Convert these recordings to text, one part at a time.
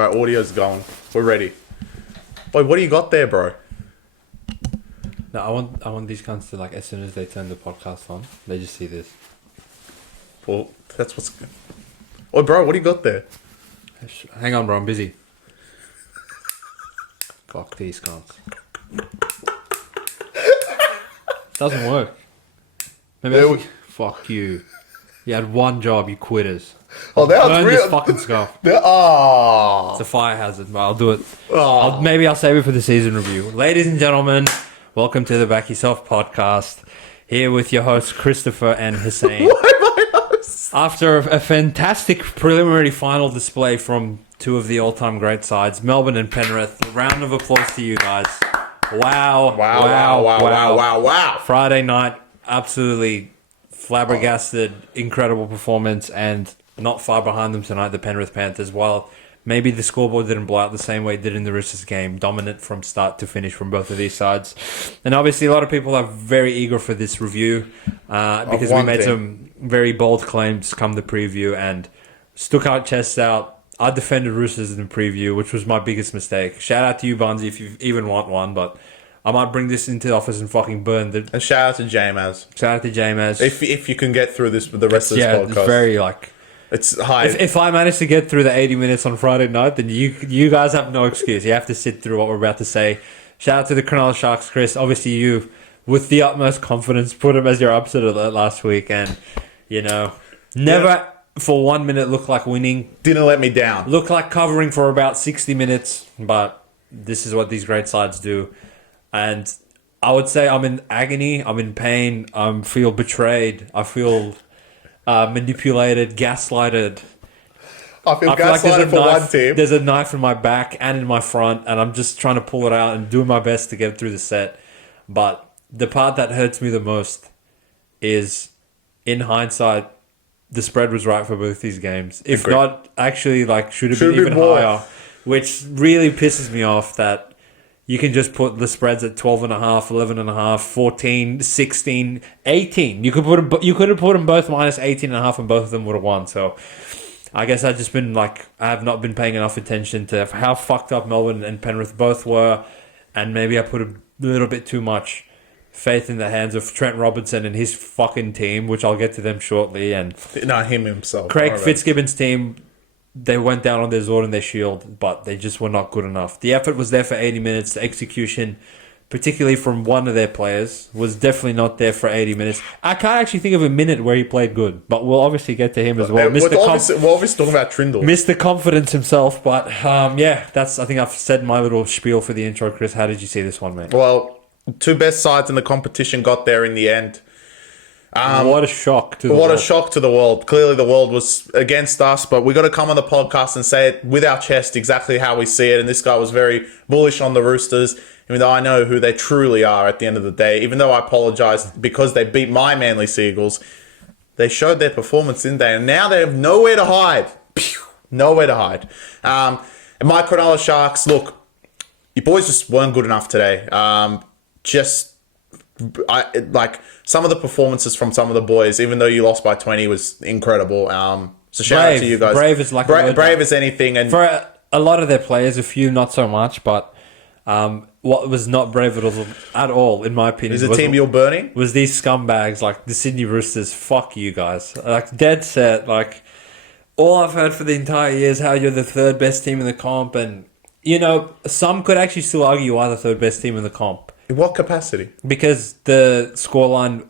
Alright, audio's going. We're ready. Wait, what do you got there, bro? No, I want these cunts to, like, as soon as they turn the podcast on, they just see this. Well, that's what's... Oh, bro, what do you got there? Hang on, bro, I'm busy. Fuck these cunts. Doesn't work. Maybe fuck you. You had one job, you quitters. Oh, that was Burn real. this fucking scarf. Oh. It's a fire hazard, but I'll do it. Oh. Maybe I'll save it for the season review. Ladies and gentlemen, welcome to the Back Yourself Podcast. Here with your hosts, Christopher and Hussein. Why my host? After a fantastic preliminary final display from two of the all-time great sides, Melbourne and Penrith, a round of applause to you guys. Wow. Friday night, absolutely flabbergasted, incredible performance, and not far behind them tonight, the Penrith Panthers. While maybe the scoreboard didn't blow out the same way it did in the Roosters game, dominant from start to finish from both of these sides. And obviously a lot of people are very eager for this review because we made some very bold claims come the preview and stuck our chests out. I defended Roosters in the preview, which was my biggest mistake. Shout out to you, Bunzy, if you even want one, but I might bring this into the office and fucking burn it. And shout out to J-Maz. Shout out to J-Maz. If you can get through this with the rest of this podcast. Yeah, it's very like... It's high. If I manage to get through the 80 minutes on Friday night, then you guys have no excuse. You have to sit through what we're about to say. Shout out to the Cronulla Sharks, Chris. Obviously, you, with the utmost confidence, put him as your upset alert last week. And, you know, never for 1 minute looked like winning. Didn't let me down. Looked like covering for about 60 minutes. But this is what these great sides do. And I would say I'm in agony. I'm in pain. I feel betrayed. I feel... manipulated, gaslighted. I feel gaslighted like for one team. There's a knife in my back and in my front, and I'm just trying to pull it out and doing my best to get through the set. But the part that hurts me the most is, in hindsight, the spread was right for both these games. If Agreed. not, actually, like should have been even higher, which really pisses me off that you can just put the spreads at 12.5, 11.5, 14, 16, 18. You could have put them both minus 18.5 and both of them would have won. So I guess I have not been paying enough attention to how fucked up Melbourne and Penrith both were. And maybe I put a little bit too much faith in the hands of Trent Robinson and his fucking team, which I'll get to them shortly. And no, him himself. Craig Fitzgibbon's team, they went down on their Zord and their Shield, but they just were not good enough. The effort was there for 80 minutes. The execution, particularly from one of their players, was definitely not there for 80 minutes. I can't actually think of a minute where he played good, but we'll obviously get to him as well. We're obviously talking about Trindle. Mr. Confidence himself, but I think I've said my little spiel for the intro, Chris. How did you see this one, mate? Well, two best sides in the competition got there in the end. What a shock to the world. What a shock to the world. Clearly the world was against us, but we got to come on the podcast and say it with our chest exactly how we see it. And this guy was very bullish on the Roosters, even though I know who they truly are at the end of the day. Even though I apologise because they beat my Manly Seagulls, they showed their performance, didn't they? And now they have nowhere to hide. Nowhere to hide. And my Cronulla Sharks, look, you boys just weren't good enough today. Some of the performances from some of the boys, even though you lost by 20, was incredible. So shout out to you guys. Brave is like brave as anything. And for a lot of their players, a few not so much, but what was not brave at all, in my opinion, is the team you're burning? Was these scumbags like the Sydney Roosters. Fuck you guys. Like dead set. Like all I've heard for the entire year is how you're the third best team in the comp, and you know some could actually still argue you are the third best team in the comp. In what capacity? Because the scoreline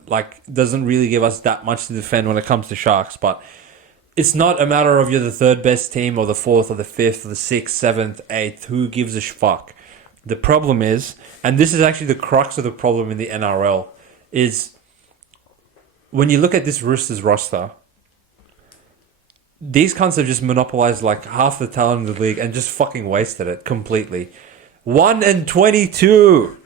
doesn't really give us that much to defend when it comes to Sharks, but it's not a matter of you're the third best team or the fourth or the fifth or the sixth, seventh, eighth. Who gives a fuck? The problem is, and this is actually the crux of the problem in the NRL, is when you look at this Roosters roster, these cunts have just monopolized like half the talent in the league and just fucking wasted it completely. 1-22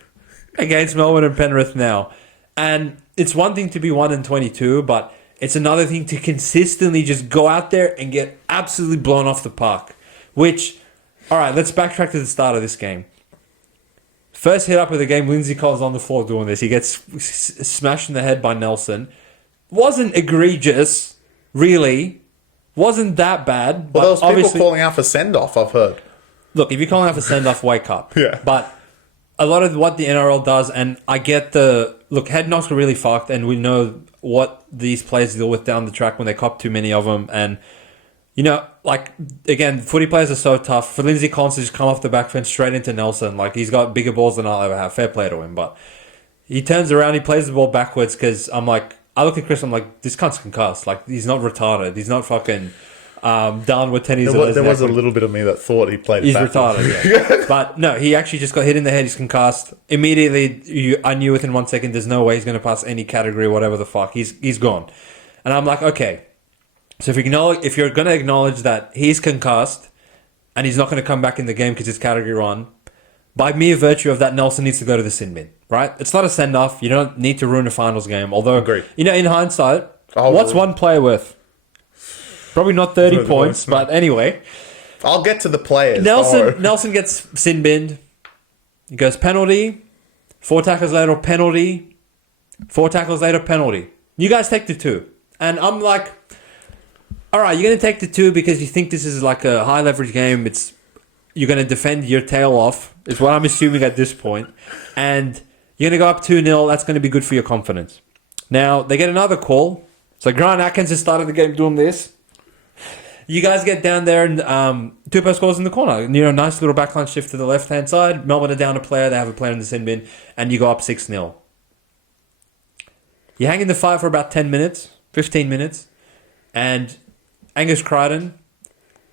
against Melbourne and Penrith now. And it's one thing to be 1-22, but it's another thing to consistently just go out there and get absolutely blown off the park. Which, alright, let's backtrack to the start of this game. First hit up of the game, Lindsay Cole's on the floor doing this. He gets smashed in the head by Nelson. Wasn't egregious, really. Wasn't that bad. Well, there was people calling out for send-off, I've heard. look, if you're calling off a send-off, wake up. Yeah. But a lot of what the NRL does, and I get look, head knocks are really fucked, and we know what these players deal with down the track when they cop too many of them, and like, again, footy players are so tough. For Lindsay Collins to just come off the back fence straight into Nelson, like, he's got bigger balls than I'll ever have. Fair play to him. But he turns around, he plays the ball backwards because I look at Chris, I'm like, this cunt's concussed. Like, he's not retarded. He's not fucking down with tennis. There was a little bit of me that thought he played He's backwards. retarded, yeah. But no, he actually just got hit in the head. He's concussed. Immediately, I knew within 1 second, there's no way he's going to pass any category or whatever the fuck. He's gone. And I'm like, okay. So if you're going to acknowledge that he's concussed and he's not going to come back in the game because it's category 1, by mere virtue of that, Nelson needs to go to the sin bin, right? It's not a send-off. You don't need to ruin a finals game. Although, Agreed. in hindsight, what's one player worth? Probably not 30 points, but anyway. I'll get to the players. Nelson gets sin binned. He goes penalty. 4 tackles later, penalty. 4 tackles later, penalty. You guys take the 2. And I'm like, all right, you're going to take the 2 because you think this is like a high leverage game. You're going to defend your tail off, is what I'm assuming at this point. And you're going to go up 2-0. That's going to be good for your confidence. Now, they get another call. So Grant Atkins has started the game doing this. You guys get down there and Tupou scores in the corner. Nice little backline shift to the left-hand side. Melbourne are down a player. They have a player in the sin bin. And you go up 6-0. You hang in the fight for about 10 minutes, 15 minutes. And Angus Crichton,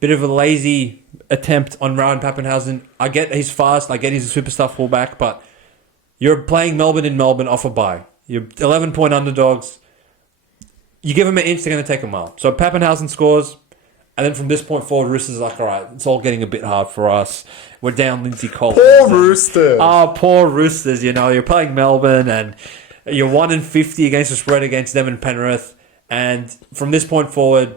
bit of a lazy attempt on Ryan Pappenhausen. I get he's fast. I get he's a superstar fullback. But you're playing Melbourne in Melbourne off a bye. You're 11-point underdogs. You give them an inch, they're going to take a mile. So Pappenhausen scores. And then from this point forward, Roosters are like, all right, it's all getting a bit hard for us. We're down Lindsay Collins. Poor Roosters. Poor Roosters. You're playing Melbourne and you're 1-50 against the spread against them in Penrith. And from this point forward,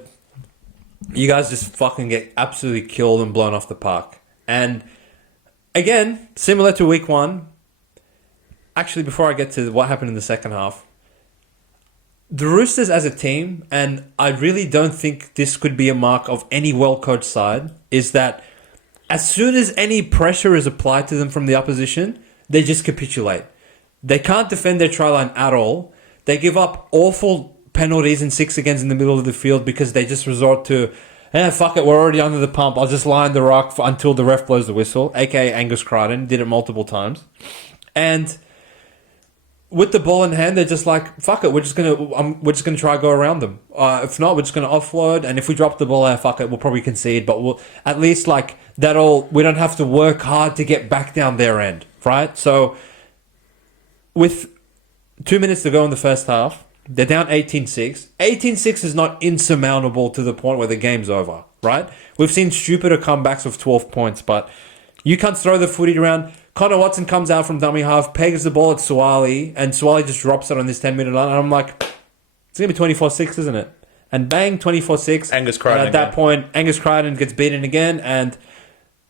you guys just fucking get absolutely killed and blown off the park. And again, similar to week 1, actually, before I get to what happened in the second half, the Roosters as a team, and I really don't think this could be a mark of any well-coached side, is that as soon as any pressure is applied to them from the opposition, they just capitulate. They can't defend their try line at all. They give up awful penalties and 6 against in the middle of the field because they just resort to, fuck it, we're already under the pump. I'll just lie in the rock until the ref blows the whistle, aka Angus Crichton, did it multiple times. And with the ball in hand, they're just like, fuck it, we're just gonna try to go around them. If not, we're just gonna offload, and if we drop the ball, fuck it, we'll probably concede, but we'll at least we don't have to work hard to get back down their end, right? So with 2 minutes to go in the first half, they're down 18-6. 18-6 is not insurmountable to the point where the game's over, right? We've seen stupider comebacks of 12 points, but you can't throw the footy around. Connor Watson comes out from dummy half, pegs the ball at Suwali, and Suwali just drops it on this 10-minute line. And I'm like, it's going to be 24-6, isn't it? And bang, 24-6. Angus Crichton. And at that point, Angus Crichton gets beaten again, and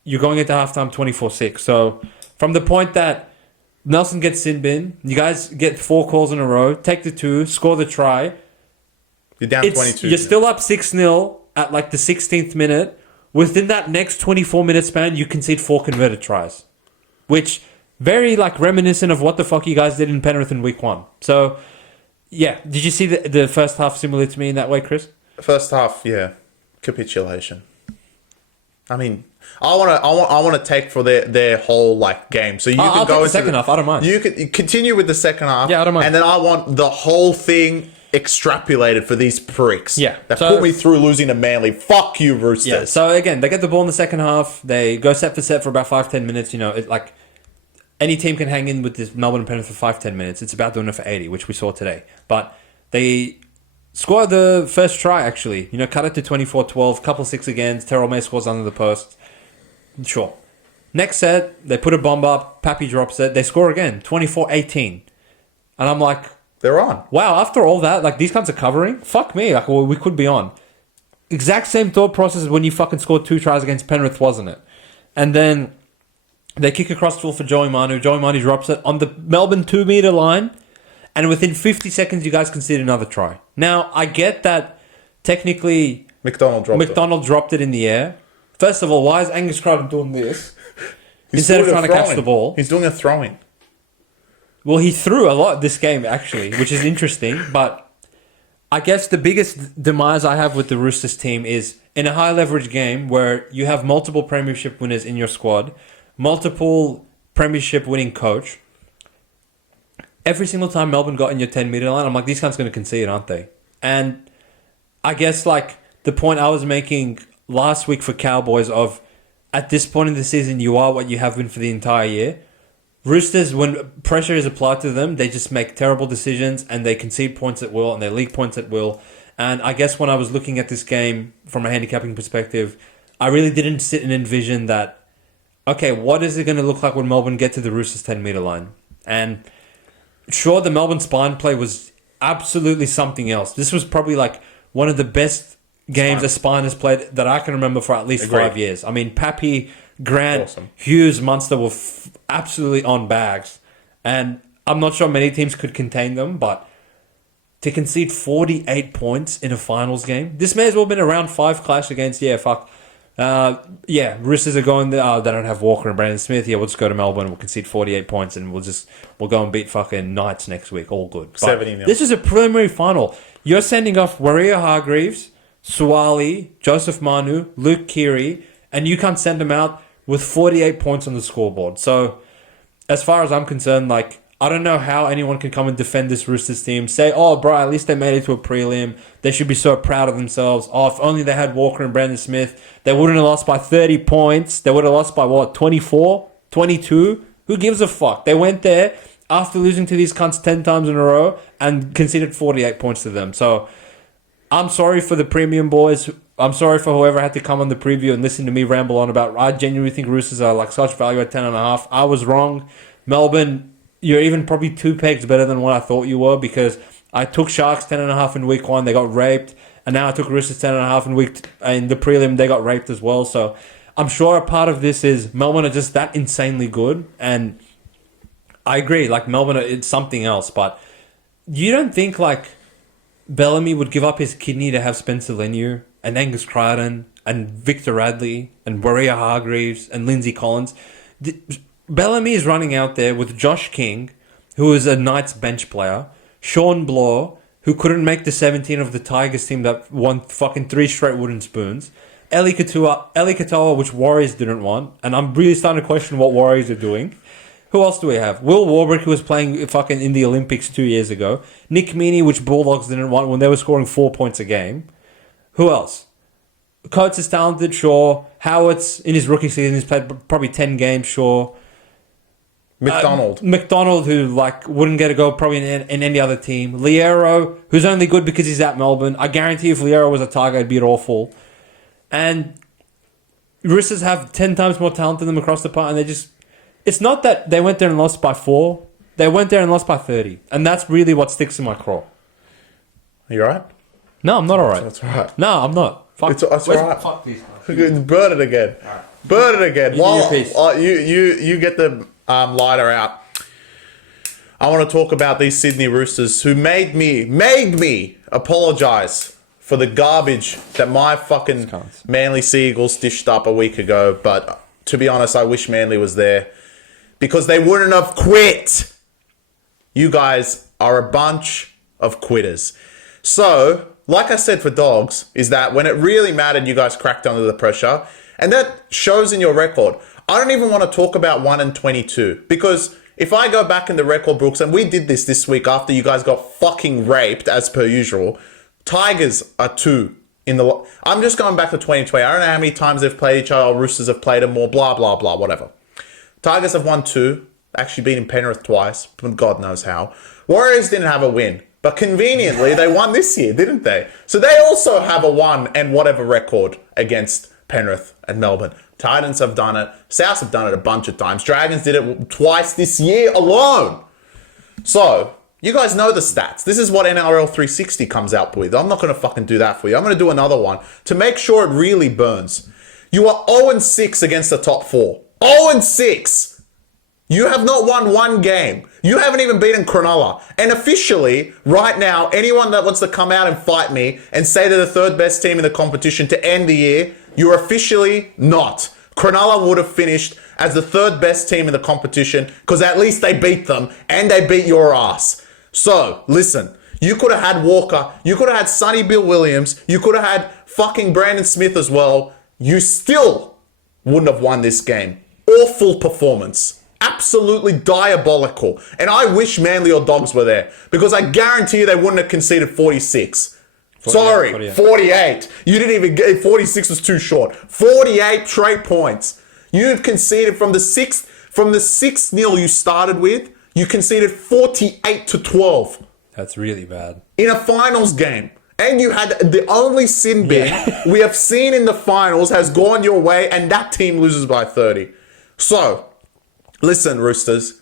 you're going into halftime 24-6. So from the point that Nelson gets sin bin, you guys get 4 calls in a row, take the 2, score the try. You're down 22. You're still up 6-0 at the 16th minute. Within that next 24-minute span, you concede 4 converted tries. Which, very reminiscent of what the fuck you guys did in Penrith in week 1. So, yeah. Did you see the first half similar to me in that way, Chris? First half, yeah. Capitulation. I mean, I want to take for their whole game. So you I'll could go take the into second half. I don't mind. You could continue with the second half. Yeah, I don't mind. And then I want the whole thing extrapolated for these pricks. Yeah. That put me through losing to Manly. Fuck you, Roosters. Yeah. So again, they get the ball in the second half. They go set for set for about 5-10 minutes. Any team can hang in with this Melbourne and Penrith for 5-10 minutes. It's about doing it for 80, which we saw today. But they score the first try, actually. Cut it to 24-12, couple 6 again. Terrell May scores under the post. Sure. Next set, they put a bomb up. Pappy drops it. They score again, 24-18. And I'm like, they're on. Wow, after all that, these guys are covering? Fuck me. We could be on. Exact same thought process as when you fucking scored 2 tries against Penrith, wasn't it? And then they kick across field for Joey Manu. Joey Manu drops it on the Melbourne 2-meter line. And within 50 seconds, you guys concede another try. Now, I get that technically McDonald dropped it in the air. First of all, why is Angus Crichton doing this instead of trying to catch the ball? He's doing a throwing. Well, he threw a lot this game, actually, which is interesting. But I guess the biggest demise I have with the Roosters team is in a high leverage game where you have multiple premiership winners in your squad, multiple premiership winning coach. Every single time Melbourne got in your 10-metre line, I'm like, these cunts going to concede, aren't they? And I guess like the point I was making last week for Cowboys of at this point in the season, you are what you have been for the entire year. Roosters, when pressure is applied to them, they just make terrible decisions and they concede points at will and they leak points at will. And I guess when I was looking at this game from a handicapping perspective, I really didn't sit and envision that, okay, what is it going to look like when Melbourne get to the Roosters 10-metre line? And sure, the Melbourne spine play was absolutely something else. This was probably like one of the best games a spine has played that I can remember for at least 5 years. I mean, Pappy, Grant, awesome. Hughes, Munster were absolutely on bags. And I'm not sure many teams could contain them, but to concede 48 points in a finals game, this may as well have been a round 5 clash against, Roosters are going there. They don't have Walker and Brandon Smith. Yeah, we'll just go to Melbourne. We'll concede 48 points and we'll go and beat fucking Knights next week. All good. 70-0. This is a preliminary final. You're sending off Warrior-Hargreaves, Suwali, Joseph Manu, Luke Keary, and you can't send them out with 48 points on the scoreboard. So, as far as I'm concerned, like, I don't know how anyone can come and defend this Roosters team. Say, oh, bro, at least they made it to a prelim. They should be so proud of themselves. Oh, if only they had Walker and Brandon Smith, they wouldn't have lost by 30 points. They would have lost by, 24? 22? Who gives a fuck? They went there after losing to these cunts 10 times in a row and conceded 48 points to them. So, I'm sorry for the premium boys. I'm sorry for whoever had to come on the preview and listen to me ramble on about. I genuinely think Roosters are like such value at 10.5. I was wrong. Melbourne, you're even probably 2 pegs better than what I thought you were because I took Sharks 10.5 in week 1. They got raped, and now I took Roosters 10.5 in the prelim. They got raped as well. So I'm sure a part of this is Melbourne are just that insanely good, and I agree. Like Melbourne, it's something else. But you don't think like Bellamy would give up his kidney to have Spencer Leniu and Angus Crichton and Victor Radley and Warrior-Hargreaves and Lindsay Collins? Bellamy is running out there with Josh King, who is a Knights bench player, Sean Bloor, who couldn't make the 17 of the Tigers team that won fucking 3 straight wooden spoons, Eli Katoa, which Warriors didn't want, and I'm really starting to question what Warriors are doing. Who else do we have? Will Warbrick, who was playing fucking in the Olympics 2 years ago. Nick Meaney, which Bulldogs didn't want when they were scoring 4 points a game. Who else? Coates is talented, sure. Howards, in his rookie season, he's played probably 10 games, sure. McDonald, who like wouldn't get a go probably in any other team. Liero, who's only good because he's at Melbourne. I guarantee if Liero was a Tiger, it'd be awful. And Roosters have 10 times more talent than them across the park, and they just... It's not that they went there and lost by 4. They went there and lost by 30. And that's really what sticks in my craw. Are you alright? No, I'm not alright. That's right. No, I'm not. It's alright. Fuck these guys. Burn it again. Right. Burn it again. You get the lighter out. I want to talk about these Sydney Roosters who made me apologise for the garbage that my fucking Manly Seagulls dished up a week ago. But to be honest, I wish Manly was there because they wouldn't have quit. You guys are a bunch of quitters. So, like I said for Dogs, is that when it really mattered, you guys cracked under the pressure. And that shows in your record. I don't even want to talk about 1-22 because if I go back in the record books, and we did this week after you guys got fucking raped as per usual, Tigers are 2 in the... I'm just going back to 2020. I don't know how many times they've played each other. Roosters have played them more, blah, blah, blah, whatever. Tigers have won 2. Actually beaten Penrith twice, but God knows how. Warriors didn't have a win. But conveniently, they won this year, didn't they? So they also have a 1 and whatever record against Penrith and Melbourne. Titans have done it. Souths have done it a bunch of times. Dragons did it twice this year alone. So, you guys know the stats. This is what NRL 360 comes out with. I'm not going to fucking do that for you. I'm going to do another one to make sure it really burns. You are 0-6 against the top 4. 0-6! You have not won 1 game. You haven't even beaten Cronulla. And officially, right now, anyone that wants to come out and fight me and say they're the 3rd best team in the competition to end the year, You're officially not. Cronulla would have finished as the third best team in the competition because at least they beat them and they beat your ass. So, listen, you could have had Walker, you could have had Sonny Bill Williams, you could have had fucking Brandon Smith as well. You still wouldn't have won this game. Awful performance. Absolutely diabolical. And I wish Manly or Dogs were there because I guarantee you they wouldn't have conceded 46. 48. You didn't even get 46 was too short. 48 straight points. You've conceded from the 6-0 you started with, you conceded 48 to 12. That's really bad. In a finals game. And you had the only sin bin we have seen in the finals has gone your way, and that team loses by 30. So, listen, Roosters.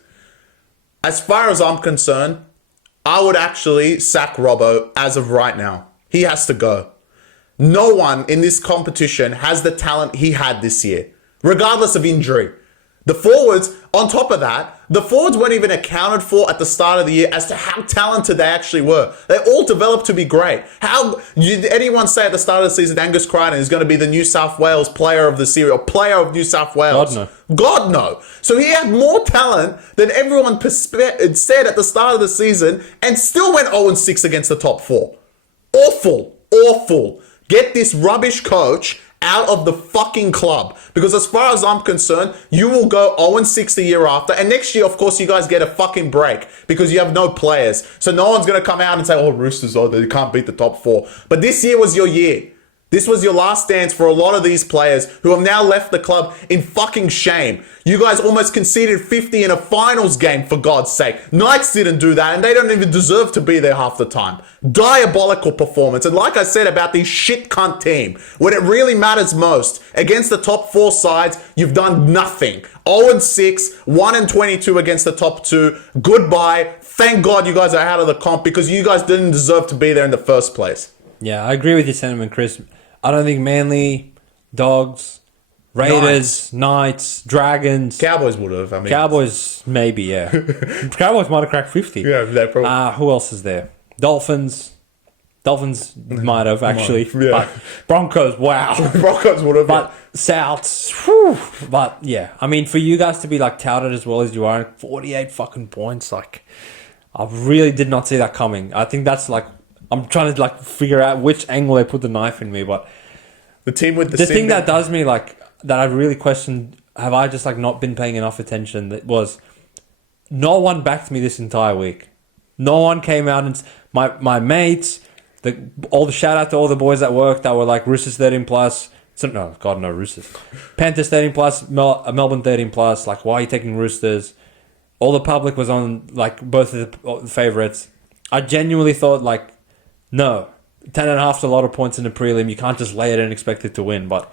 As far as I'm concerned, I would actually sack Robbo as of right now. He has to go. No one in this competition has the talent he had this year, regardless of injury. The forwards, on top of that, the forwards weren't even accounted for at the start of the year as to how talented they actually were. They all developed to be great. How did anyone say at the start of the season Angus Crichton is going to be the New South Wales player of the series or player of New South Wales? God no. So he had more talent than everyone said at the start of the season and still went 0-6 against the top four. Awful. Get this rubbish coach out of the fucking club. Because as far as I'm concerned, you will go 0-6 the year after. And next year, of course, you guys get a fucking break because you have no players. So no one's going to come out and say, oh, Roosters, they can't beat the top four. But this year was your year. This was your last dance for a lot of these players who have now left the club in fucking shame. You guys almost conceded 50 in a finals game, for God's sake. Knights didn't do that, and they don't even deserve to be there half the time. Diabolical performance. And like I said about this shit cunt team, when it really matters most, against the top four sides, you've done nothing. 0-6, 1-22 against the top two. Goodbye. Thank God you guys are out of the comp because you guys didn't deserve to be there in the first place. Yeah, I agree with your sentiment, Chris. I don't think Manly, Dogs, Raiders, Knights, Dragons... Cowboys would have. Cowboys, maybe, yeah. Cowboys might have cracked 50. Yeah, they probably... Who else is there? Dolphins might have, actually. Yeah. But Broncos, wow. Broncos would have. But Souths, whew. But, yeah. I mean, for you guys to be, touted as well as you are, 48 fucking points, I really did not see that coming. I think that's, I'm trying to figure out which angle they put the knife in me, but the team with the thing that does me that I really questioned, have I just not been paying enough attention? That was no one backed me this entire week. No one came out and my mates, all the shout out to all the boys at work that were Roosters 13 plus. No Roosters. Panthers 13 plus, Melbourne 13 plus. Why are you taking Roosters? All the public was on both of the favourites. I genuinely thought no, 10.5 is a lot of points in the prelim. You can't just lay it and expect it to win. But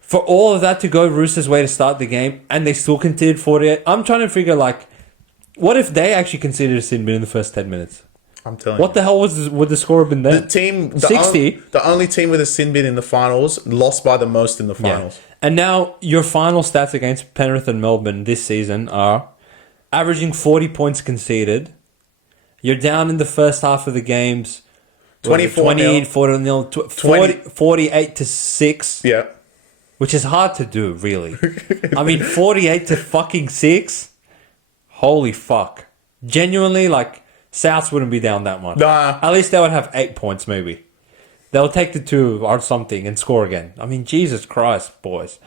for all of that to go Roosters' way to start the game, and they still conceded 48, I'm trying to figure, what if they actually conceded a sin bin in the first 10 minutes? I'm telling you. What the hell would the score have been then? 60. The only team with a sin bin in the finals lost by the most in the finals. Yeah. And now your final stats against Penrith and Melbourne this season are averaging 40 points conceded. You're down in the first half of the games... 24-0. 48 to 6. Yeah. Which is hard to do, really. 48 to fucking 6? Holy fuck. Genuinely, Souths wouldn't be down that much. Nah. At least they would have 8 points, maybe. They'll take the 2 or something and score again. Jesus Christ, boys.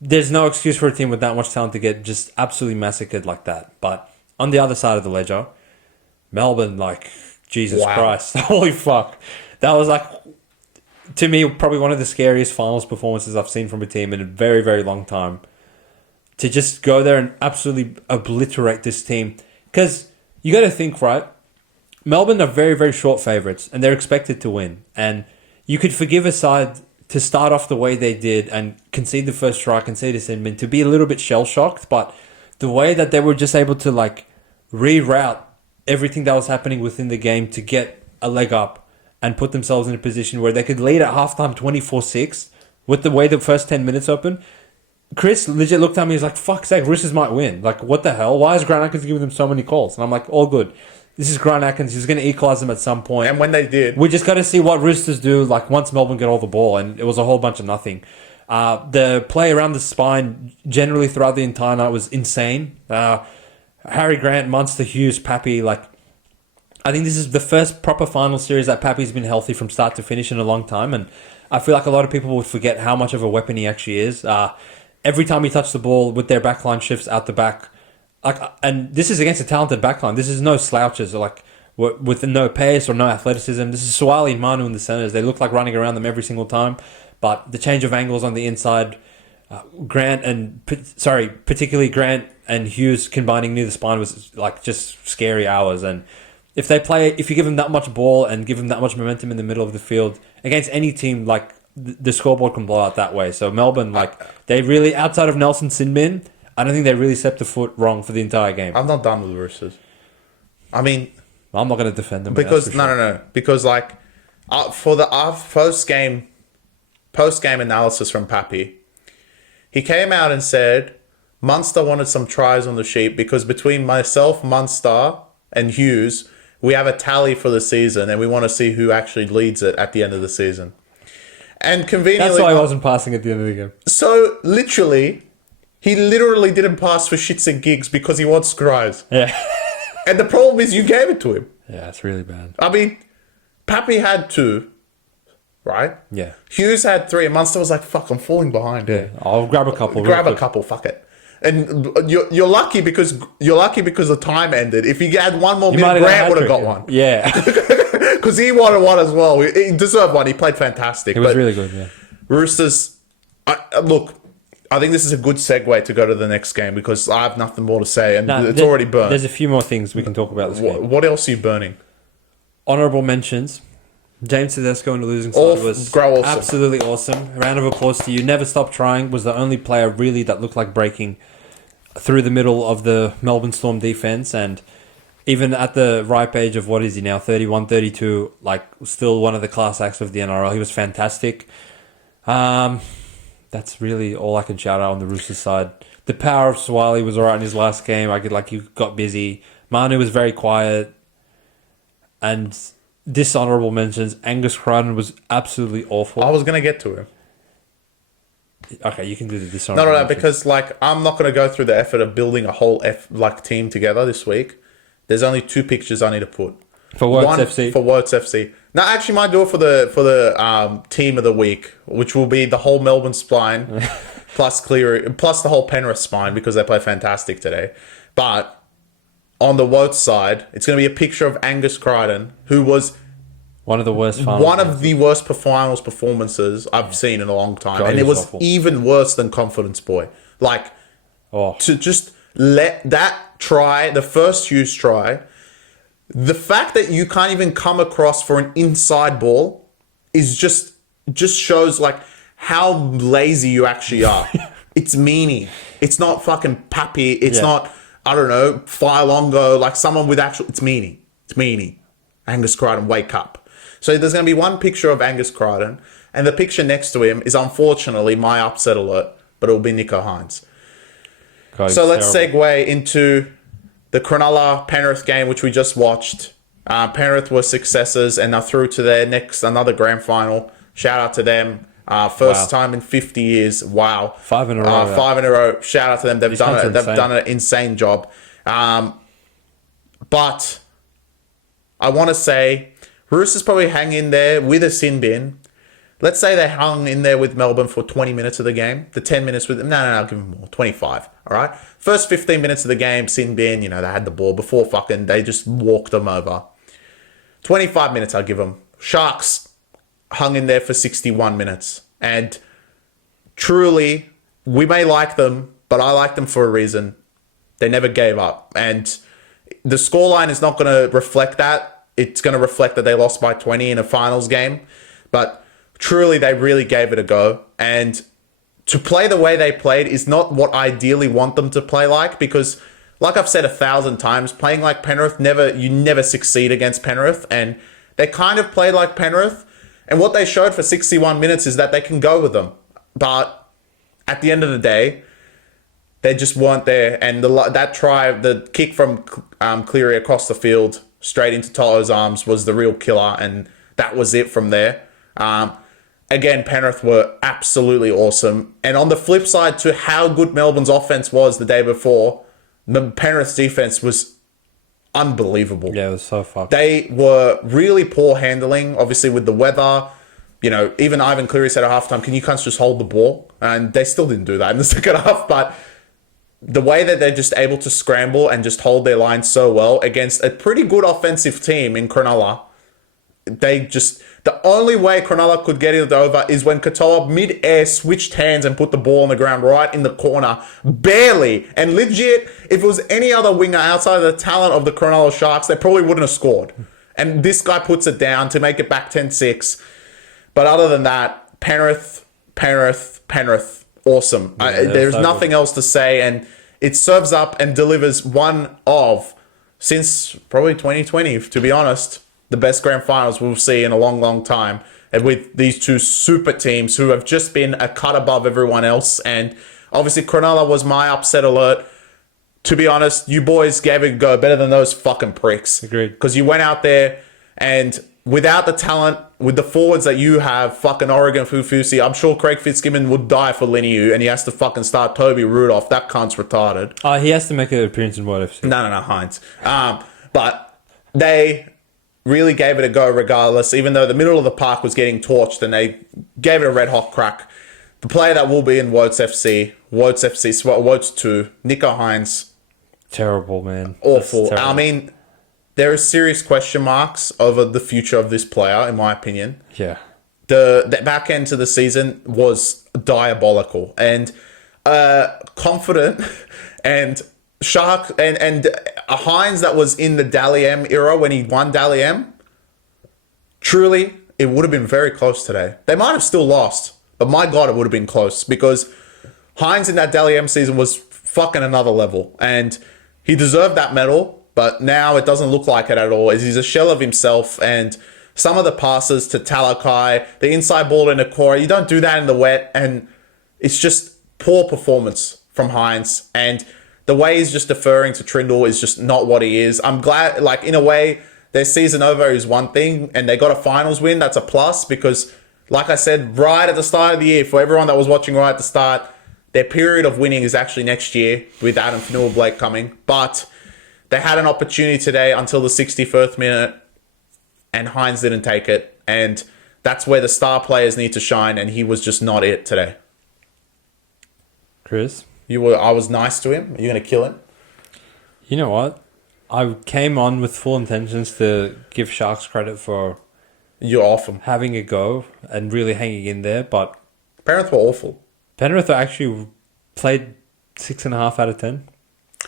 There's no excuse for a team with that much talent to get just absolutely massacred like that. But on the other side of the ledger, Melbourne, Jesus Christ. Holy fuck. That was to me, probably one of the scariest finals performances I've seen from a team in a very, very long time. To just go there and absolutely obliterate this team. Because you got to think, right? Melbourne are very, very short favourites and they're expected to win. And you could forgive a side to start off the way they did and concede the first try, concede a sin bin, to be a little bit shell-shocked. But the way that they were just able to reroute everything that was happening within the game to get a leg up and put themselves in a position where they could lead at halftime 24-6 with the way the first 10 minutes open. Chris legit looked at me and was fuck's sake, Roosters might win. What the hell? Why is Grant Atkins giving them so many calls? And I'm all good. this is Grant Atkins. He's going to equalise them at some point. And when they did, We just got to see what Roosters do, like, once Melbourne get all the ball, and it was a whole bunch of nothing. The play around the spine, generally throughout the entire night, was insane. Harry Grant, Munster, Hughes, Pappy, like, I think this is the first proper final series that Pappy's been healthy from start to finish in a long time, and I feel like a lot of people would forget how much of a weapon he actually is. Every time he touched the ball with their backline shifts out the back, and this is against a talented backline. This is no slouches, like with no pace or no athleticism. This is Suwali and Manu in the centers. They look like running around them every single time, but the change of angles on the inside, particularly Grant and Hughes combining near the spine was like just scary hours. And if you give them that much ball and give them that much momentum in the middle of the field against any team, like the scoreboard can blow out that way. So Melbourne, like they really, outside of Nelson Sinbin, I don't think they really stepped a foot wrong for the entire game. I'm not done with the Roosters. I mean, I'm not going to defend them because no, because like for the post game analysis from Pappy, he came out and said Munster wanted some tries on the sheet because between myself, Munster, and Hughes, we have a tally for the season, and we want to see who actually leads it at the end of the season. And conveniently, that's why I wasn't passing at the end of the game. So he literally didn't pass for shits and gigs because he wants scries. Yeah. And the problem is you gave it to him. Yeah, it's really bad. I mean, Pappy had 2, right? Yeah. Hughes had 3, and Munster was like, "Fuck, I'm falling behind." Yeah, I'll grab a couple. Grab a couple. Fuck it. And you're lucky because the time ended. If he had one more minute, Grant would have got one. Yeah. Because he wanted one as well. He deserved one. He played fantastic. It was really good. Yeah. Roosters. Look, I think this is a good segue to go to the next game because I have nothing more to say, and it's already burned. There's a few more things we can talk about this game. What else are you burning? Honourable mentions. James Tedesco in the losing side was awesome. Absolutely awesome. A round of applause to you. Never Stop Trying was the only player really that looked like breaking through the middle of the Melbourne Storm defense, and even at the ripe age of, what is he now, 31, 32, like still one of the class acts of the NRL. He was fantastic. That's really all I can shout out on the Roosters side. The power of Suwali was alright in his last game. He got busy. Manu was very quiet. And dishonourable mentions, Angus Crichton was absolutely awful. I was going to get to him. Okay, you can do the dishonourable No, because I'm not going to go through the effort of building a whole team together this week. There's only 2 pictures I need to put. For Words FC? For Words FC. No, I actually might do it for the team of the week, which will be the whole Melbourne spine, plus the whole Penrith spine, because they play fantastic today. But on the Wotes side, it's going to be a picture of Angus Crichton, who was one of the worst finals performances I've seen in a long time. God, and it was awful. even worse than Confidence Boy. To just let that try, the first Hughes try, the fact that you can't even come across for an inside ball is just shows how lazy you actually are. It's meanie. It's not fucking Pappy. It's not, I don't know, Filongo, someone with actual... It's meanie. It's meanie. Angus Crichton, wake up. So there's going to be one picture of Angus Crichton, and the picture next to him is unfortunately my upset alert, but it'll be Nico Hines. So let's segue into the Cronulla Penrith game, which we just watched. Penrith were successes and are through to their another grand final. Shout out to them. First time in 50 years. Wow. 5 in a row. 5 in a row. Shout out to them. They've done an insane job. But I want to say Roosters probably hang in there with a sin bin. Let's say they hung in there with Melbourne for 20 minutes of the game. The 10 minutes with them. No, I'll give them more. 25. All right. First 15 minutes of the game, sin bin, they had the ball before they just walked them over. 25 minutes, I'll give them. Sharks hung in there for 61 minutes. And truly, we may like them, but I like them for a reason. They never gave up. And the scoreline is not going to reflect that. It's going to reflect that they lost by 20 in a finals game. But truly, they really gave it a go. And to play the way they played is not what I ideally want them to play like, because like I've said 1,000 times, playing like Penrith, you never succeed against Penrith. And they kind of played like Penrith. And what they showed for 61 minutes is that they can go with them. But at the end of the day, they just weren't there. And that try, the kick from Cleary across the field, straight into Tolo's arms was the real killer, and that was it from there. Again, Penrith were absolutely awesome. And on the flip side to how good Melbourne's offense was the day before, the Penrith's defense was unbelievable. Yeah, it was so fucked. They were really poor handling, obviously with the weather. You know, even Ivan Cleary said at halftime, can you cunts just hold the ball? And they still didn't do that in the second half. But the way that they're just able to scramble and just hold their line so well against a pretty good offensive team in Cronulla, the only way Cronulla could get it over is when Katoa mid-air switched hands and put the ball on the ground right in the corner. Barely. And legit, if it was any other winger outside of the talent of the Cronulla Sharks, they probably wouldn't have scored. And this guy puts it down to make it back 10-6. But other than that, Penrith, awesome. Yeah, There's nothing else to say. And it serves up and delivers one of, since probably 2020, to be honest, the best grand finals we'll see in a long, long time. And with these two super teams who have just been a cut above everyone else. And obviously Cronulla was my upset alert. To be honest, you boys gave it a go better than those fucking pricks. Agreed. Because you went out there and without the talent, with the forwards that you have, fucking Oregon Fufusi, I'm sure Craig Fitzgibbon would die for Liniu and he has to fucking start Toby Rudolph. That cunt's retarded. He has to make an appearance in World FC. No, Hines. But they really gave it a go regardless, even though the middle of the park was getting torched and they gave it a red hot crack. The player that will be in Wodes 2, Nico Hines. Terrible, man. Awful. I mean, there are serious question marks over the future of this player, in my opinion. Yeah. The back end to the season was diabolical and confident and Shark and a Hines that was in the Dally M era when he won Dally M. Truly, it would have been very close today. They might have still lost, but my God, it would have been close because Hines in that Dally M season was fucking another level and he deserved that medal, but now it doesn't look like it at all. He's a shell of himself and some of the passes to Talakai, the inside ball to Nakora, you don't do that in the wet and it's just poor performance from Hines and the way he's just deferring to Trindle is just not what he is. I'm glad, like, in a way, their season over is one thing, and they got a finals win. That's a plus because, like I said, right at the start of the year, for everyone that was watching right at the start, their period of winning is actually next year with Adam Fanua-Blake coming. But they had an opportunity today until the 61st minute, and Hines didn't take it. And that's where the star players need to shine, and he was just not it today. Chris? I was nice to him. Are you going to kill him? You know what? I came on with full intentions to give Sharks credit for You're awful. having a go and really hanging in there, but Penrith were awful. Penrith actually played 6.5 out of 10.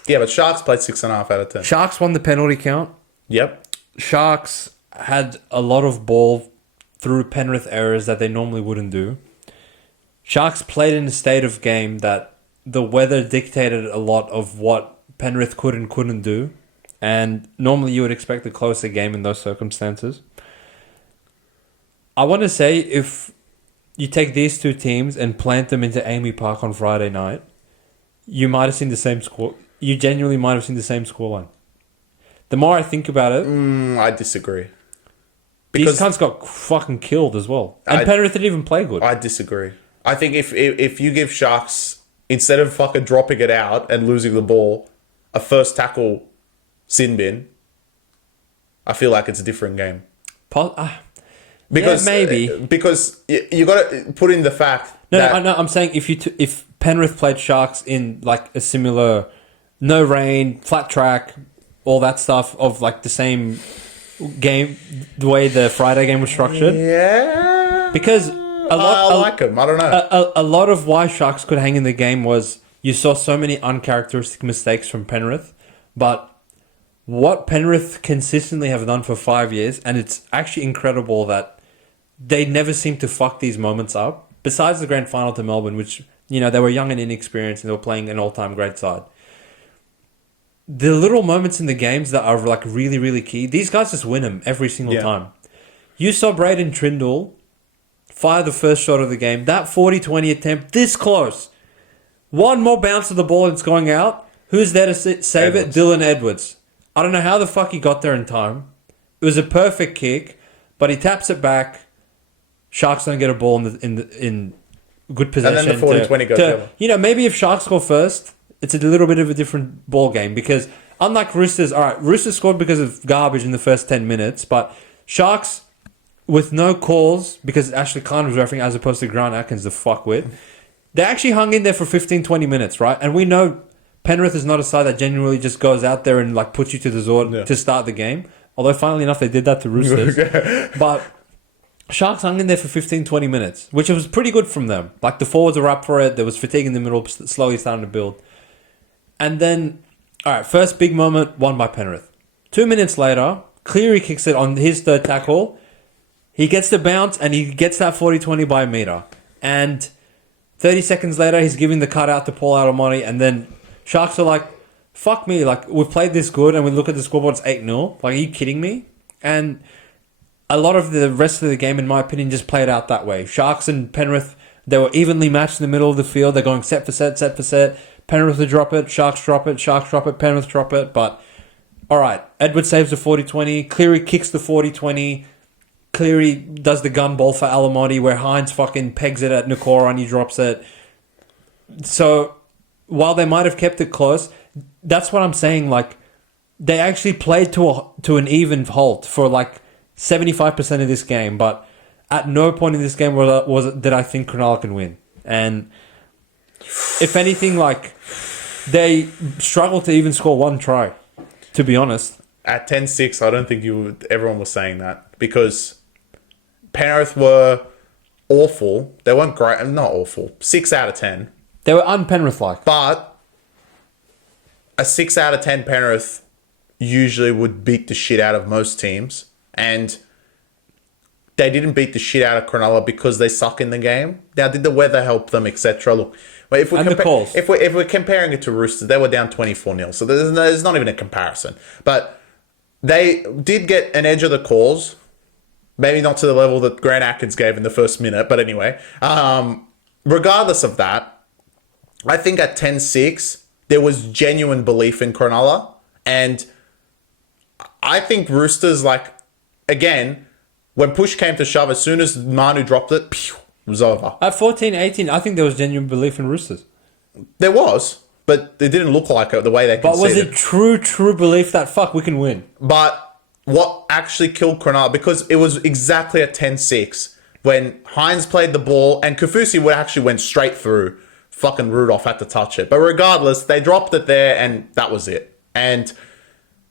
Yeah, but Sharks played 6.5 out of 10. Sharks won the penalty count. Yep. Sharks had a lot of ball through Penrith errors that they normally wouldn't do. Sharks played in a state of game that the weather dictated a lot of what Penrith could and couldn't do. And normally you would expect a closer game in those circumstances. I want to say if you take these two teams and plant them into Amy Park on Friday night, you might have seen the same score. You genuinely might have seen the same scoreline. The more I think about it... I disagree. These cunts got fucking killed as well. And Penrith didn't even play good. I disagree. I think if you give Sharks, instead of fucking dropping it out and losing the ball, a first tackle sin bin, I feel like it's a different game. Because maybe. Because you got to put in the fact that... No, I'm saying if Penrith played Sharks in like a similar no rain, flat track, all that stuff of like the same game, the way the Friday game was structured. Yeah. Because I like them. I don't know. A lot of why Sharks could hang in the game was you saw so many uncharacteristic mistakes from Penrith, but what Penrith consistently have done for 5 years, and it's actually incredible that they never seem to fuck these moments up, besides the grand final to Melbourne, which, you know, they were young and inexperienced and they were playing an all-time great side. The little moments in the games that are like really, really key, these guys just win them every single time. You saw Braden Trindle fire the first shot of the game, that 40-20 attempt, this close. One more bounce of the ball and it's going out. Who's there to save it? Dylan Edwards. I don't know how the fuck he got there in time. It was a perfect kick, but he taps it back. Sharks don't get a ball in good possession. And then the 40-20 goes over. You know, maybe if Sharks score first, it's a little bit of a different ball game because unlike Roosters, all right, Roosters scored because of garbage in the first 10 minutes, but Sharks with no calls because Ashley Klein was refereeing as opposed to Grant Atkins, the fuckwit, they actually hung in there for 15, 20 minutes, right? And we know Penrith is not a side that genuinely just goes out there and like puts you to the Zord to start the game. Although, funnily enough, they did that to Roosters. But Sharks hung in there for 15, 20 minutes, which was pretty good from them. Like, the forwards were up for it. There was fatigue in the middle, slowly starting to build. And then, all right, first big moment, won by Penrith. 2 minutes later, Cleary kicks it on his third tackle. He gets the bounce, and he gets that 40-20 by a metre. And 30 seconds later, he's giving the cut out to Paul Alamoti, and then Sharks are like, fuck me, like, we've played this good, and we look at the scoreboard, it's 8-0. Like, are you kidding me? And a lot of the rest of the game, in my opinion, just played out that way. Sharks and Penrith, they were evenly matched in the middle of the field. They're going set for set, set for set. Penrith would drop it, Sharks drop it, Sharks drop it, Penrith drop it. But, all right, Edward saves the 40-20. Cleary kicks the 40-20. Cleary does the gun ball for Alamoti where Hines fucking pegs it at Nakora and he drops it. So, while they might have kept it close, that's what I'm saying. Like, they actually played to an even halt for like 75% of this game, but at no point in this game did I think Cronulla can win. And if anything, like, they struggled to even score one try, to be honest. At 10-6, I don't think everyone was saying that because Penrith were awful. They weren't great. Not awful. 6 out of 10. They were un-Penrith-like. But a 6 out of 10 Penrith usually would beat the shit out of most teams. And they didn't beat the shit out of Cronulla because they suck in the game. Now, did the weather help them, etc.? Look, if we're comparing it to Roosters, they were down 24-0. So there's not even a comparison. But they did get an edge of the calls. Maybe not to the level that Grant Atkins gave in the first minute. But anyway, regardless of that, I think at 10-6, there was genuine belief in Cronulla. And I think Roosters, like, again, when push came to shove, as soon as Manu dropped it, it was over. At 14-18, I think there was genuine belief in Roosters. There was, but it didn't look like it the way they conceded. But was it true belief that, fuck, we can win? But what actually killed Cronulla, because it was exactly at 10-6, when Hines played the ball, and Kaufusi actually went straight through. Fucking Rudolph had to touch it. But regardless, they dropped it there, and that was it. And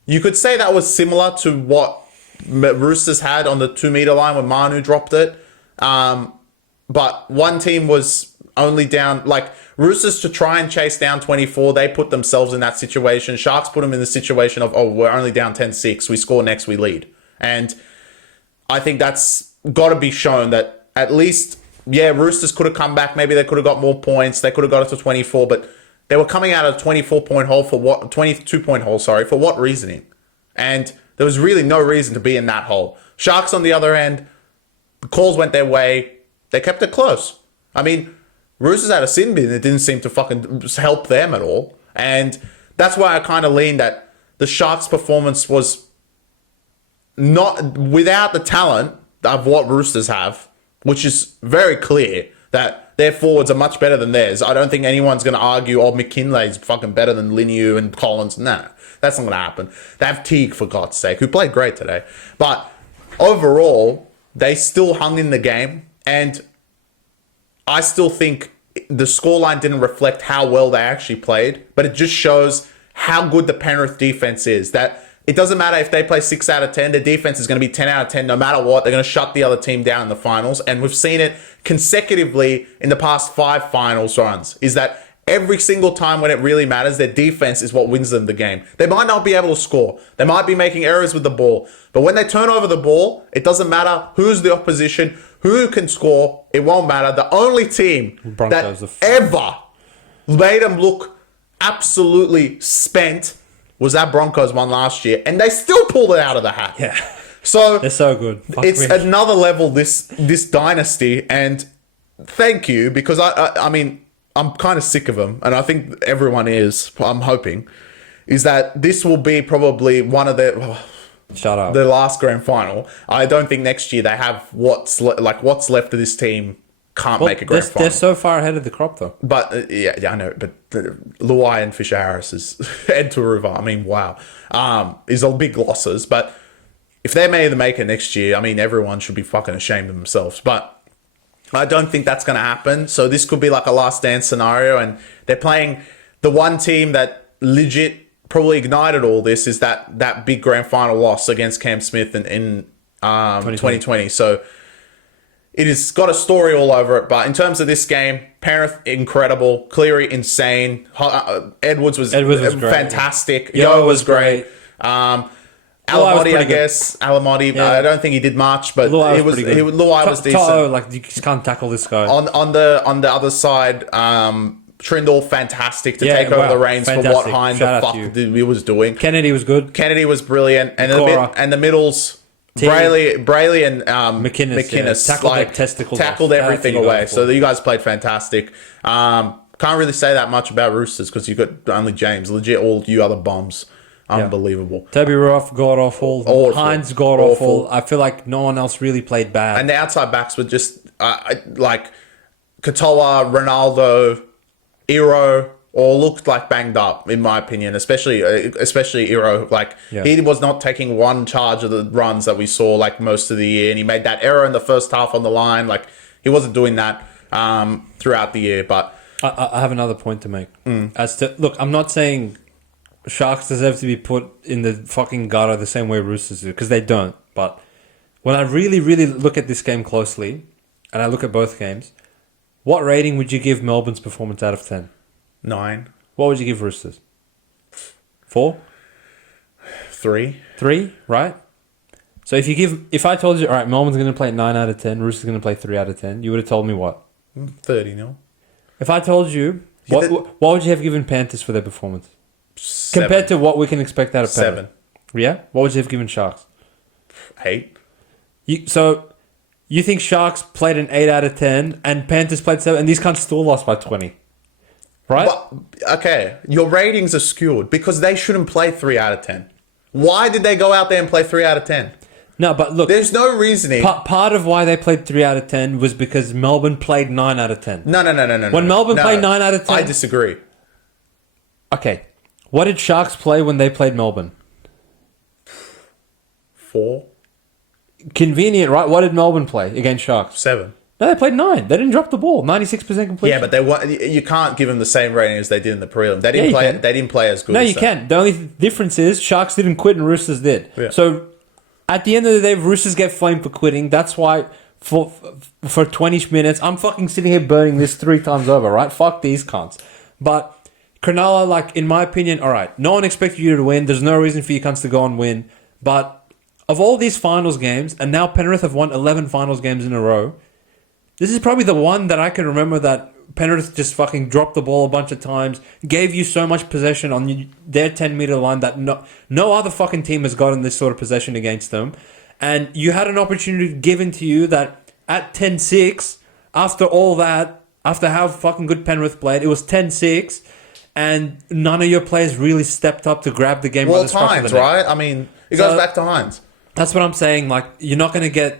you could say that was similar to what Roosters had on the 2-meter line when Manu dropped it. But one team was only down, like, Roosters to try and chase down 24, they put themselves in that situation. Sharks put them in the situation of, oh, we're only down 10-6, we score next, we lead. And I think that's got to be shown that at least, yeah, Roosters could have come back, maybe they could have got more points, they could have got it to 24, but they were coming out of a 24-point hole for what, 22-point hole, sorry, for what reasoning? And there was really no reason to be in that hole. Sharks, on the other end, the calls went their way. They kept it close. I mean, Roosters had a sin bin that didn't seem to fucking help them at all. And that's why I kind of leaned that the Sharks' performance was not without the talent of what Roosters have, which is very clear that their forwards are much better than theirs. I don't think anyone's going to argue, oh, McKinley's fucking better than Liniu and Collins. Nah, that's not going to happen. They have Teague, for God's sake, who played great today. But overall, they still hung in the game. And I still think the scoreline didn't reflect how well they actually played. But it just shows how good the Penrith defense is. That it doesn't matter if they play 6 out of 10. Their defense is going to be 10 out of 10 no matter what. They're going to shut the other team down in the finals. And we've seen it consecutively in the past 5 finals runs. Is that every single time when it really matters, their defense is what wins them the game. They might not be able to score. They might be making errors with the ball. But when they turn over the ball, it doesn't matter who's the opposition, who can score. It won't matter. The only team that ever made them look absolutely spent was that Broncos one last year, and they still pulled it out of the hat. Yeah. So they're so good. It's another level, this dynasty, and thank you, because I mean, I'm kind of sick of them, and I think everyone is, I'm hoping. is that this will be probably one of Shut up. the last grand final. I don't think next year they have what's left of this team can't make a grand final. They're so far ahead of the crop, though. But yeah, I know. But Luai and Fisher Harris is Ed Turuva. I mean, wow, is all big losses. But if they made the maker next year, I mean, everyone should be fucking ashamed of themselves. But I don't think that's going to happen. So this could be like a last dance scenario, and they're playing the one team that legit probably ignited all this is that big grand final loss against Cam Smith in 2020. So it has got a story all over it. But in terms of this game, Penrith, incredible. Cleary, insane. Edwards was fantastic. Yo was great. Alamotti, I guess. Alamotti, yeah. I don't think he did much, but Luai was decent. Like, you just can't tackle this guy. On the other side, Trindle, fantastic to take over the reins for what Hine the fuck he was doing. Kennedy was good. Kennedy was brilliant. And the middles... Brayley and McInnes tackled everything away. So you guys played fantastic. Can't really say that much about Roosters because you got only James. Legit, all you other bums. Unbelievable. Toby Ruff, god awful. Hines, god awful. I feel like no one else really played bad. And the outside backs were just like Katoa, Ronaldo, Iro. All looked like banged up, in my opinion, especially Iro. He was not taking one charge of the runs that we saw like most of the year, and he made that error in the first half on the line. Like he wasn't doing that throughout the year. But I have another point to make. Look, I'm not saying Sharks deserve to be put in the fucking gutter the same way Roosters do, because they don't. But when I really, really look at this game closely, and I look at both games, what rating would you give Melbourne's performance out of 10? 9. What would you give Roosters? 4? 3. 3, right? So if I told you, all right, Melbourne's going to play 9 out of 10, Roosters going to play 3 out of 10, you would have told me what? 30-0. If I told you, what would you have given Panthers for their performance? 7. Compared to what we can expect out of Panthers? 7. Yeah? What would you have given Sharks? 8. So you think Sharks played an 8 out of 10 and Panthers played 7, and these cunts still lost by 20? Right? But, okay, your ratings are skewed because they shouldn't play 3 out of 10. Why did they go out there and play 3 out of 10? No, but look... There's no reasoning. Part of why they played 3 out of 10 was because Melbourne played 9 out of 10. No. When Melbourne played 9 out of 10... I disagree. Okay. What did Sharks play when they played Melbourne? 4. Convenient, right? What did Melbourne play against Sharks? 7. No, they played 9. They didn't drop the ball. 96% completion. Yeah, but you can't give them the same rating as they did in the prelim. They didn't play as good. No, as you can. The only difference is Sharks didn't quit and Roosters did. Yeah. So at the end of the day, Roosters get flamed for quitting. That's why for 20 minutes, I'm fucking sitting here burning this 3 times over, right? Fuck these cunts. But Cronulla, like, in my opinion, all right, no one expected you to win. There's no reason for you cunts to go and win. But of all these finals games, and now Penrith have won 11 finals games in a row, this is probably the one that I can remember that Penrith just fucking dropped the ball a bunch of times, gave you so much possession on their 10-meter line that no other fucking team has gotten this sort of possession against them. And you had an opportunity given to you that at 10-6, after all that, after how fucking good Penrith played, it was 10-6, and none of your players really stepped up to grab the game. Well, it's Hines, right? I mean, it goes back to Hines. That's what I'm saying. Like, you're not going to get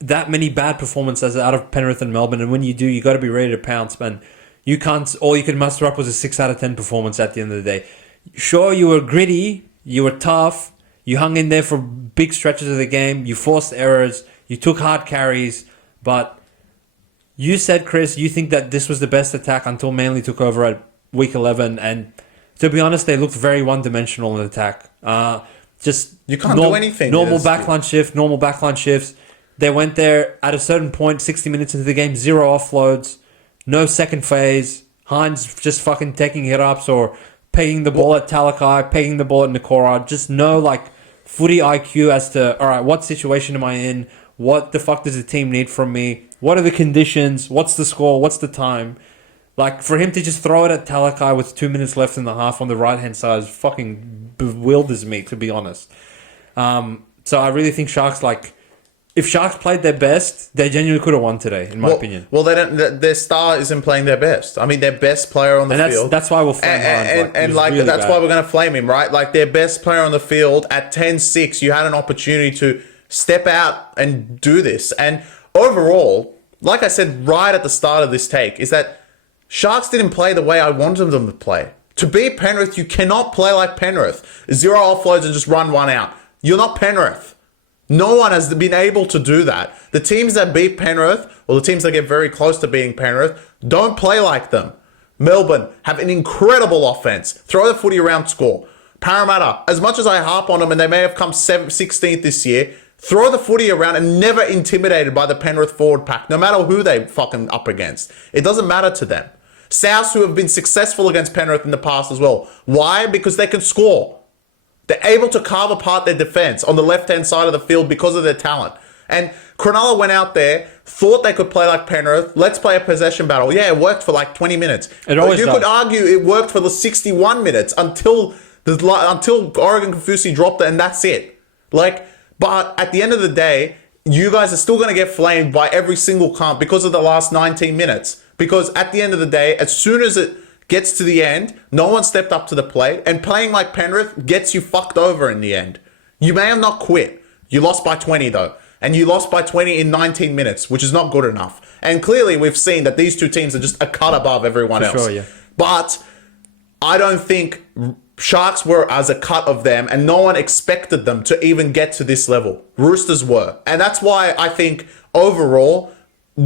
that many bad performances out of Penrith and Melbourne, and when you do, you got to be ready to pounce, man. You can't. All you could muster up was a 6 out of 10 performance at the end of the day. Sure, you were gritty, you were tough, you hung in there for big stretches of the game, you forced errors, you took hard carries, but you said, Chris, you think that this was the best attack until Manly took over at week 11, and to be honest, they looked very one-dimensional in attack. Just you can't do anything. Normal backline shifts. They went there at a certain point, 60 minutes into the game, 0 offloads, no second phase. Hines just fucking taking hit-ups or pegging the ball at Talakai, pegging the ball at Nikora. Just no, like, footy IQ as to, all right, what situation am I in? What the fuck does the team need from me? What are the conditions? What's the score? What's the time? Like, for him to just throw it at Talakai with 2 minutes left in the half on the right-hand side fucking bewilders me, to be honest. So I really think Sharks, like, if Sharks played their best, they genuinely could have won today, in my opinion. Well, they don't. Their star isn't playing their best. I mean, their best player on the field. That's why we'll flame and that's why we're going to flame him, right? Like their best player on the field at 10-6, you had an opportunity to step out and do this. And overall, like I said right at the start of this take, is that Sharks didn't play the way I wanted them to play. To beat Penrith, you cannot play like Penrith. 0 offloads and just run one out. You're not Penrith. No one has been able to do that. The teams that beat Penrith, or the teams that get very close to beating Penrith, don't play like them. Melbourne have an incredible offense. Throw the footy around, score. Parramatta, as much as I harp on them, and they may have come 16th this year, throw the footy around and never intimidated by the Penrith forward pack, no matter who they fucking up against. It doesn't matter to them. Souths, who have been successful against Penrith in the past as well. Why? Because they can score. They're able to carve apart their defense on the left-hand side of the field because of their talent. And Cronulla went out there, thought they could play like Penrith. Let's play a possession battle. Yeah, it worked for like 20 minutes. You could argue it worked for the 61 minutes until Oregon Confusi dropped it, and that's it. But at the end of the day, you guys are still going to get flamed by every single comp because of the last 19 minutes. Because at the end of the day, as soon as it gets to the end, no one stepped up to the plate, and playing like Penrith gets you fucked over in the end. You may have not quit. You lost by 20 though, and you lost by 20 in 19 minutes, which is not good enough. And clearly we've seen that these two teams are just a cut above everyone else. Sure, yeah. But I don't think Sharks were as a cut of them, and no one expected them to even get to this level. Roosters were. And that's why I think overall,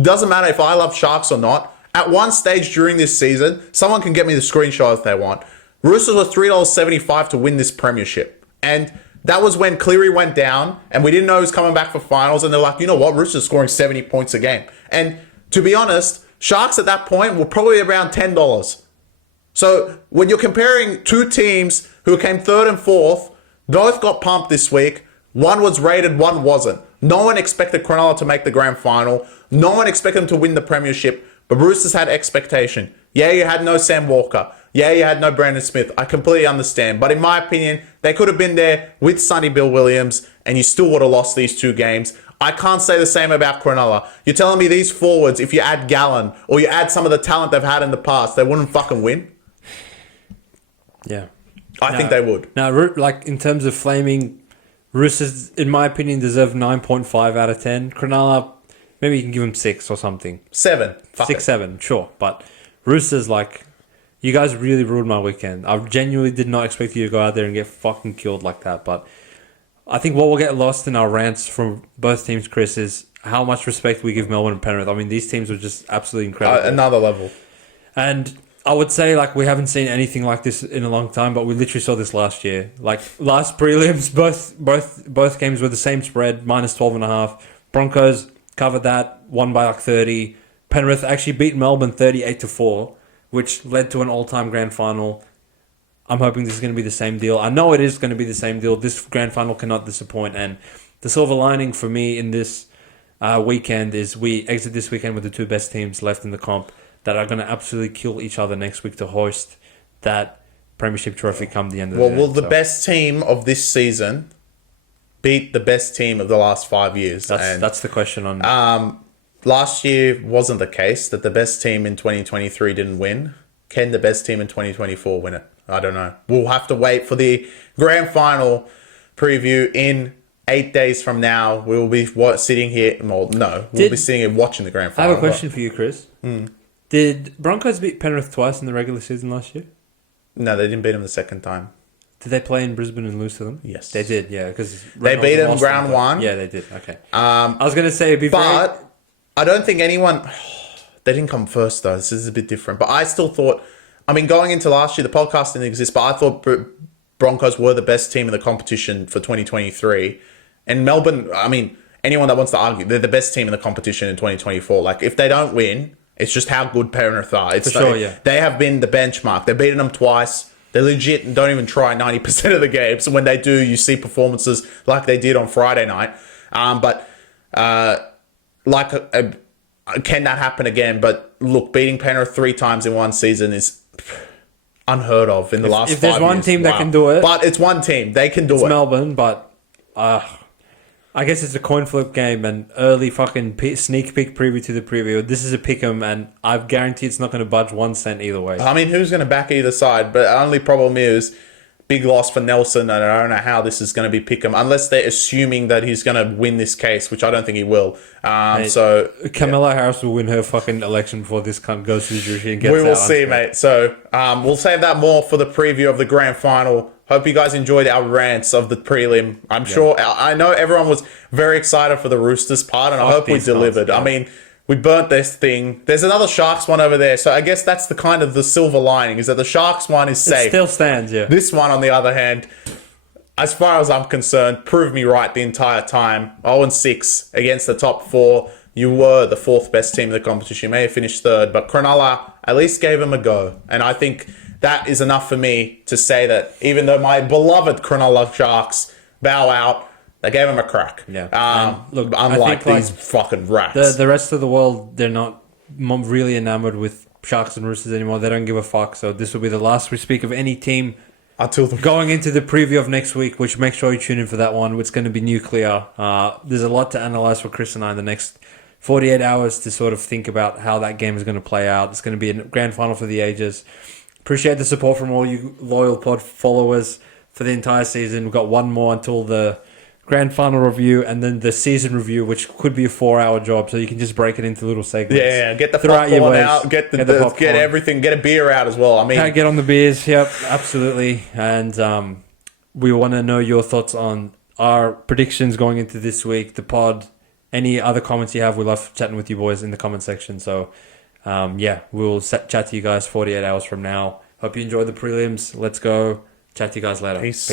doesn't matter if I love Sharks or not, at one stage during this season, someone can get me the screenshot if they want. Roosters were $3.75 to win this premiership. And that was when Cleary went down and we didn't know he was coming back for finals. And they're like, you know what? Roosters scoring 70 points a game. And to be honest, Sharks at that point were probably around $10. So when you're comparing two teams who came third and fourth, both got pumped this week. One was rated, one wasn't. No one expected Cronulla to make the grand final. No one expected them to win the premiership. But Roosters had expectation. Yeah, you had no Sam Walker. Yeah, you had no Brandon Smith. I completely understand. But in my opinion, they could have been there with Sonny Bill Williams, and you still would have lost these two games. I can't say the same about Cronulla. You're telling me these forwards, if you add Gallen, or you add some of the talent they've had in the past, they wouldn't fucking win? Yeah. I think they would. Now, in terms of flaming, Roosters, in my opinion, deserve 9.5 out of 10. Cronulla, maybe you can give them 6 or something. 7. 6, 7, sure. But Roosters, you guys really ruined my weekend. I genuinely did not expect you to go out there and get fucking killed like that. But I think what will get lost in our rants from both teams, Chris, is how much respect we give Melbourne and Penrith. I mean, these teams were just absolutely incredible. Another level. And I would say, we haven't seen anything like this in a long time, but we literally saw this last year. Last prelims, both games were the same spread, minus 12.5. Broncos covered that, won by 30. Penrith actually beat Melbourne 38-4, which led to an all-time grand final. I'm hoping this is going to be the same deal. I know it is going to be the same deal. This grand final cannot disappoint. And the silver lining for me in this weekend is we exit this weekend with the two best teams left in the comp that are going to absolutely kill each other next week to hoist that premiership trophy come the end of the day. Will the best team of this season beat the best team of the last 5 years? That's the question on... Last year wasn't the case that the best team in 2023 didn't win. Can the best team in 2024 win it? I don't know. We'll have to wait for the grand final preview in 8 days from now. We'll be sitting here. Well, no, we'll be sitting here watching the grand final. I have a question for you, Chris. Did Broncos beat Penrith twice in the regular season last year? No, they didn't beat them the second time. Did they play in Brisbane and lose to them? Yes. They did, yeah. Because they beat them round one. Yeah, they did. Okay. I was going to say it'd be But I don't think anyone... They didn't come first, though. This is a bit different. But I still thought... I mean, going into last year, the podcast didn't exist, but I thought Broncos were the best team in the competition for 2023. And Melbourne, I mean, anyone that wants to argue, they're the best team in the competition in 2024. If they don't win, it's just how good Penrith are. It's for sure, yeah. They have been the benchmark. They've beaten them twice. They legit and don't even try 90% of the games. And when they do, you see performances like they did on Friday night. Can that happen again? But look, beating Penrith 3 times in one season is unheard of in the last 5 years. If there's one team that can do it... But it's one team. They can do it. It's Melbourne, but... I I guess it's a coin flip game and early fucking sneak peek preview to the preview. This is a pick 'em, and I guarantee it's not going to budge 1 cent either way. I mean, who's going to back either side? But the only problem is big loss for Nelson, and I don't know how this is going to be pick 'em unless they're assuming that he's going to win this case, which I don't think he will. So Kamala Harris will win her fucking election before this cunt goes to the jury and gets we will out. see, mate. So we'll save that more for the preview of the grand final. Hope you guys enjoyed our rants of the prelim. I'm sure, I know everyone was very excited for the Roosters part, and I hope we delivered. I mean, we burnt this thing. There's another Sharks one over there, so I guess that's the kind of the silver lining, is that the Sharks one is safe. It still stands, yeah. This one, on the other hand, as far as I'm concerned, proved me right the entire time. 0-6 against the top 4. You were the 4th best team in the competition. You may have finished 3rd, but Cronulla at least gave them a go. And I think that is enough for me to say that even though my beloved Cronulla Sharks bow out, they gave them a crack. Yeah. Look, unlike these fucking rats. The rest of the world, they're not really enamored with Sharks and Roosters anymore. They don't give a fuck. So this will be the last we speak of any team until going into the preview of next week, which make sure you tune in for that one. It's going to be nuclear. There's a lot to analyze for Chris and I in the next 48 hours to sort of think about how that game is going to play out. It's going to be a grand final for the ages. Appreciate the support from all you loyal pod followers for the entire season. We've got one more until the grand final review and then the season review, which could be a 4-hour job, so you can just break it into little segments. Yeah, get the popcorn out, get everything, get a beer out as well. I mean, get on the beers. Yep, absolutely. And we want to know your thoughts on our predictions going into this week, the pod. Any other comments you have, we love chatting with you boys in the comment section. So, we'll chat to you guys 48 hours from now. Hope you enjoyed the prelims. Let's go. Chat to you guys later. Peace.